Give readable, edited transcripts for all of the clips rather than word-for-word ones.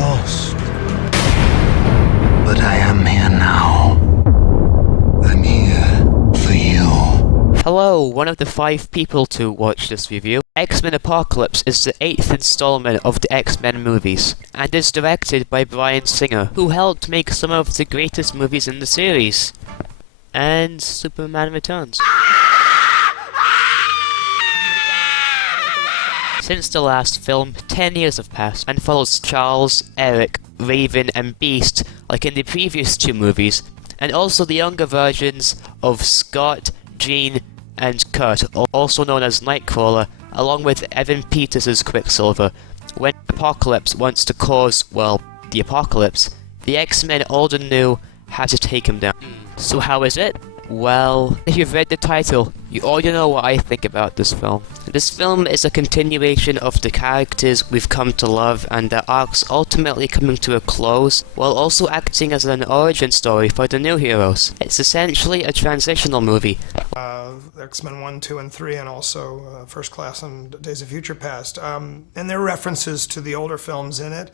lost. But I am here now. I'm here for you. Hello, one of the 5 people to watch this review. X-Men Apocalypse is the 8th installment of the X-Men movies, and is directed by Bryan Singer, who helped make some of the greatest movies in the series. And Superman Returns. Since the last film, 10 years have passed, and follows Charles, Eric, Raven, and Beast, like in the previous 2 movies, and also the younger versions of Scott, Jean, and Kurt, also known as Nightcrawler, along with Evan Peters' Quicksilver. When Apocalypse wants to cause, well, the apocalypse, the X-Men old and new had to take him down. So how is it? Well, if you've read the title, you already know what I think about this film. This film is a continuation of the characters we've come to love and their arcs ultimately coming to a close, while also acting as an origin story for the new heroes. It's essentially a transitional movie. X-Men 1, 2, and 3, and also First Class and Days of Future Past. And there are references to the older films in it.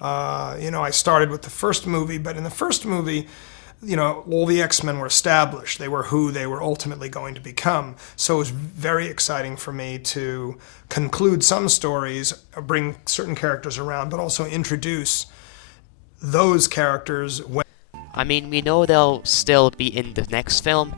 I started with the first movie, but in the first movie, all the X-Men were established. They were who they were ultimately going to become. So it was very exciting for me to conclude some stories, bring certain characters around, but also introduce those characters. I mean, we know they'll still be in the next film,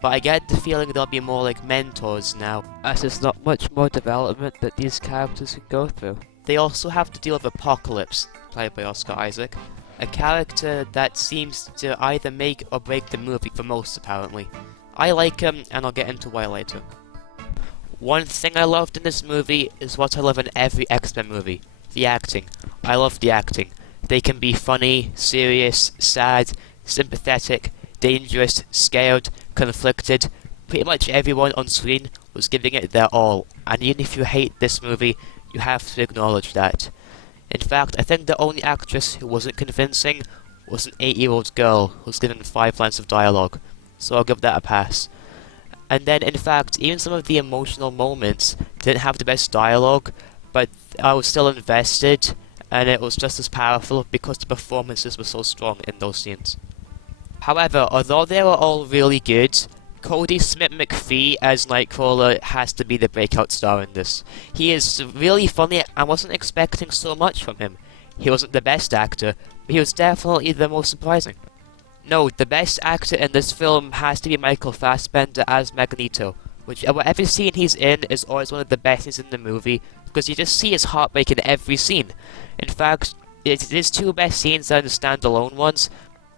but I get the feeling they'll be more like mentors now, as there's not much more development that these characters can go through. They also have to deal with Apocalypse, played by Oscar Isaac, a character that seems to either make or break the movie for most, apparently. I like him, and I'll get into why later. One thing I loved in this movie is what I love in every X-Men movie: the acting. I love the acting. They can be funny, serious, sad, sympathetic, dangerous, scared, conflicted. Pretty much everyone on screen was giving it their all, and even if you hate this movie, you have to acknowledge that. In fact, I think the only actress who wasn't convincing was an 8-year-old girl who was given 5 lines of dialogue, so I'll give that a pass. And then, in fact, even some of the emotional moments didn't have the best dialogue, but I was still invested, and it was just as powerful because the performances were so strong in those scenes. However, although they were all really good, Cody Smith-McPhee as Nightcrawler has to be the breakout star in this. He is really funny. I wasn't expecting so much from him. He wasn't the best actor, but he was definitely the most surprising. No, the best actor in this film has to be Michael Fassbender as Magneto, which whatever scene he's in is always one of the best scenes in the movie, because you just see his heartbreak in every scene. In fact, his 2 best scenes are the standalone ones,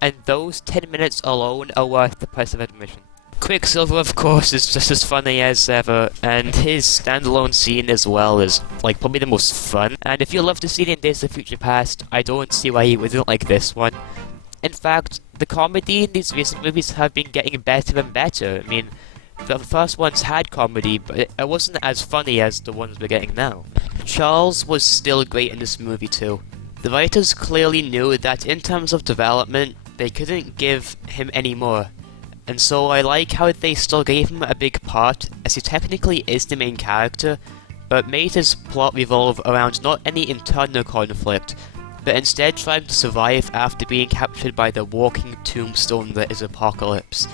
and those 10 minutes alone are worth the price of admission. Quicksilver, of course, is just as funny as ever, and his standalone scene as well is, probably the most fun. And if you love the scene in Days of Future Past, I don't see why you wouldn't like this one. In fact, the comedy in these recent movies have been getting better and better. I mean, the first ones had comedy, but it wasn't as funny as the ones we're getting now. Charles was still great in this movie too. The writers clearly knew that in terms of development, they couldn't give him any more. And so I like how they still gave him a big part, as he technically is the main character, but made his plot revolve around not any internal conflict, but instead trying to survive after being captured by the walking tombstone that is Apocalypse.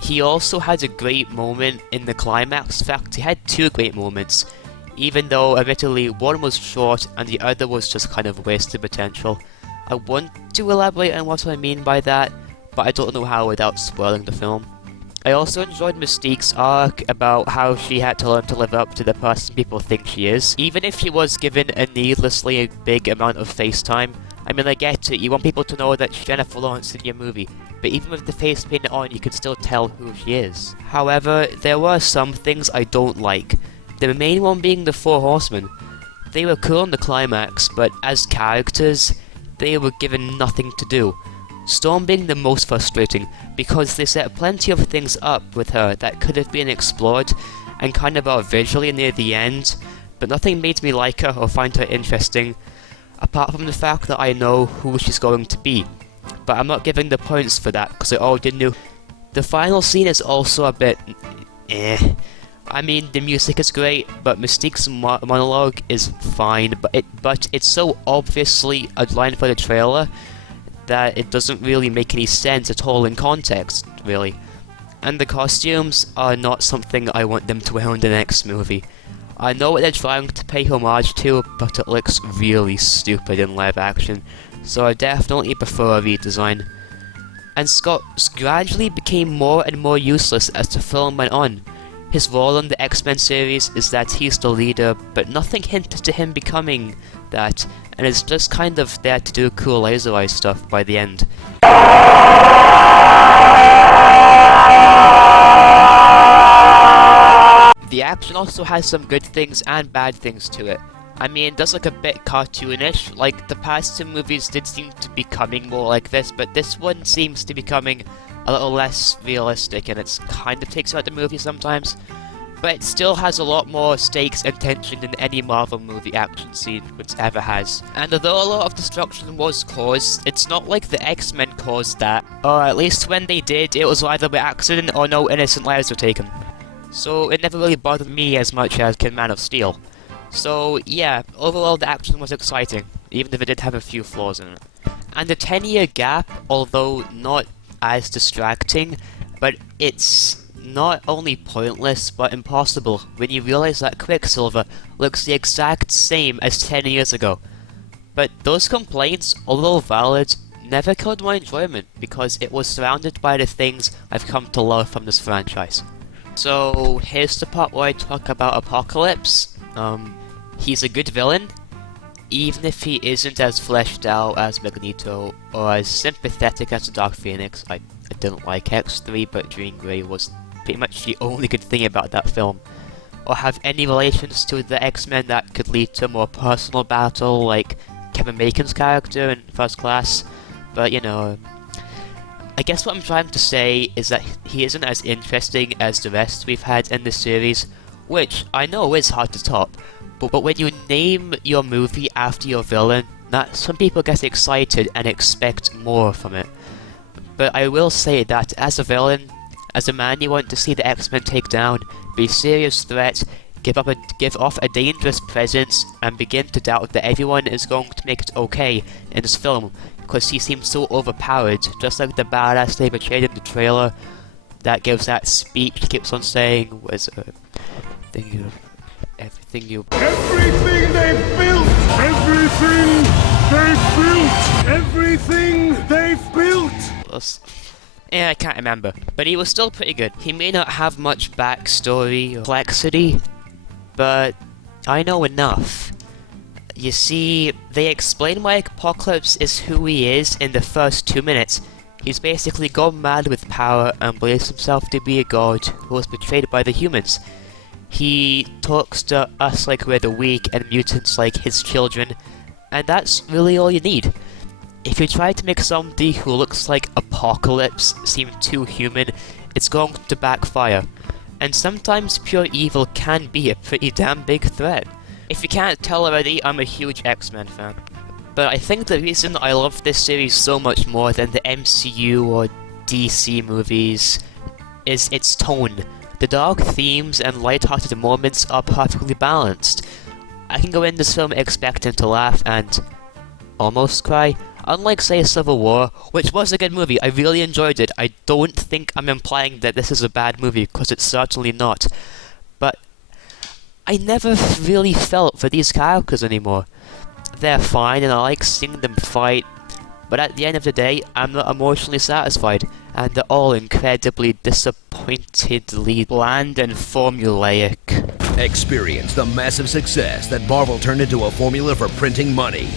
He also had a great moment in the climax. In fact, he had 2 great moments, even though admittedly one was short and the other was just kind of wasted potential. I want to elaborate on what I mean by that, but I don't know how without spoiling the film. I also enjoyed Mystique's arc about how she had to learn to live up to the person people think she is. Even if she was given a needlessly big amount of face time, I mean, I get it, you want people to know that she's Jennifer Lawrence in your movie, but even with the face paint on, you can still tell who she is. However, there were some things I don't like. The main one being the 4 Horsemen. They were cool in the climax, but as characters, they were given nothing to do. Storm being the most frustrating, because they set plenty of things up with her that could have been explored and kind of out visually near the end, but nothing made me like her or find her interesting, apart from the fact that I know who she's going to be. But I'm not giving the points for that, because I already knew. The final scene is also a bit I mean, the music is great, but Mystique's monologue is fine, but it's so obviously a line for the trailer that it doesn't really make any sense at all in context, really. And the costumes are not something I want them to wear in the next movie. I know what they're trying to pay homage to, but it looks really stupid in live action, so I definitely prefer a redesign. And Scott gradually became more and more useless as the film went on. His role in the X-Men series is that he's the leader, but nothing hinted to him becoming that, and is just kind of there to do cool laser eye stuff by the end. The action also has some good things and bad things to it. I mean, it does look a bit cartoonish, like the past two movies did seem to be becoming more like this, but this one seems to be becoming a little less realistic, and it's kind of takes out the movie sometimes. But it still has a lot more stakes and tension than any Marvel movie action sequence ever has. And although a lot of destruction was caused, it's not like the X-Men caused that, or at least when they did, it was either by accident or no innocent lives were taken. So it never really bothered me as much as can Man of Steel. So yeah, overall the action was exciting, even if it did have a few flaws in it. And the 10-year gap, although not as distracting, but it's not only pointless but impossible when you realize that Quicksilver looks the exact same as 10 years ago. But those complaints, although valid, never killed my enjoyment because it was surrounded by the things I've come to love from this franchise. So here's the part where I talk about Apocalypse. He's a good villain, even if he isn't as fleshed out as Magneto or as sympathetic as the Dark Phoenix. I didn't like X3, but Jean Grey was pretty much the only good thing about that film. Or have any relations to the X-Men that could lead to a more personal battle, like Kevin Bacon's character in First Class. But you know, I guess what I'm trying to say is that he isn't as interesting as the rest we've had in this series, which I know is hard to top, but when you name your movie after your villain, that some people get excited and expect more from it. But I will say that as a villain, as a man you want to see the X-Men take down, be a serious threat, give off a dangerous presence, and begin to doubt that everyone is going to make it okay in this film, because he seems so overpowered, just like the badass they portrayed in the trailer that gives that speech he keeps on saying was everything they've built, everything they've built. Yeah, I can't remember, but he was still pretty good. He may not have much backstory or complexity, but I know enough. You see, they explain why Apocalypse is who he is in the first 2 minutes. He's basically gone mad with power and believes himself to be a god who was betrayed by the humans. He talks to us like we're the weak and mutants like his children, and that's really all you need. If you try to make somebody who looks like Apocalypse seem too human, it's going to backfire. And sometimes pure evil can be a pretty damn big threat. If you can't tell already, I'm a huge X-Men fan. But I think the reason I love this series so much more than the MCU or DC movies is its tone. The dark themes and light-hearted moments are perfectly balanced. I can go in this film expecting to laugh and almost cry. Unlike, say, Civil War, which was a good movie, I really enjoyed it. I don't think I'm implying that this is a bad movie, because it's certainly not. But I never really felt for these characters anymore. They're fine, and I like seeing them fight, but at the end of the day, I'm not emotionally satisfied, and they're all incredibly disappointedly bland and formulaic. Experience the massive success that Marvel turned into a formula for printing money,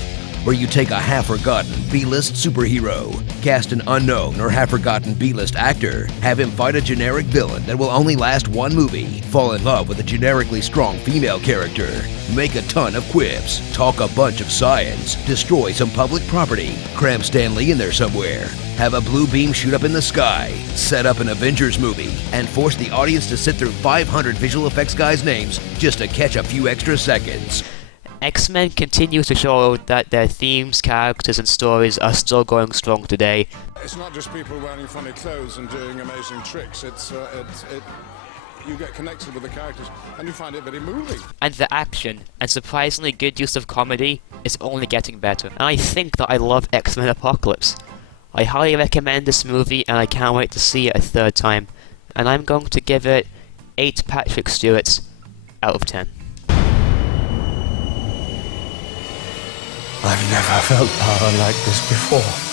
where you take a half-forgotten B-list superhero, cast an unknown or half-forgotten B-list actor, have him fight a generic villain that will only last one movie, fall in love with a generically strong female character, make a ton of quips, talk a bunch of science, destroy some public property, cram Stan Lee in there somewhere, have a blue beam shoot up in the sky, set up an Avengers movie, and force the audience to sit through 500 visual effects guys' names just to catch a few extra seconds. X-Men continue to show that their themes, characters, and stories are still going strong today. It's not just people wearing funny clothes and doing amazing tricks. you get connected with the characters, and you find it very moving. And the action and surprisingly good use of comedy is only getting better. And I think that I love X-Men Apocalypse. I highly recommend this movie, and I can't wait to see it a third time. And I'm going to give it 8 Patrick Stewarts out of 10. I've never felt power like this before.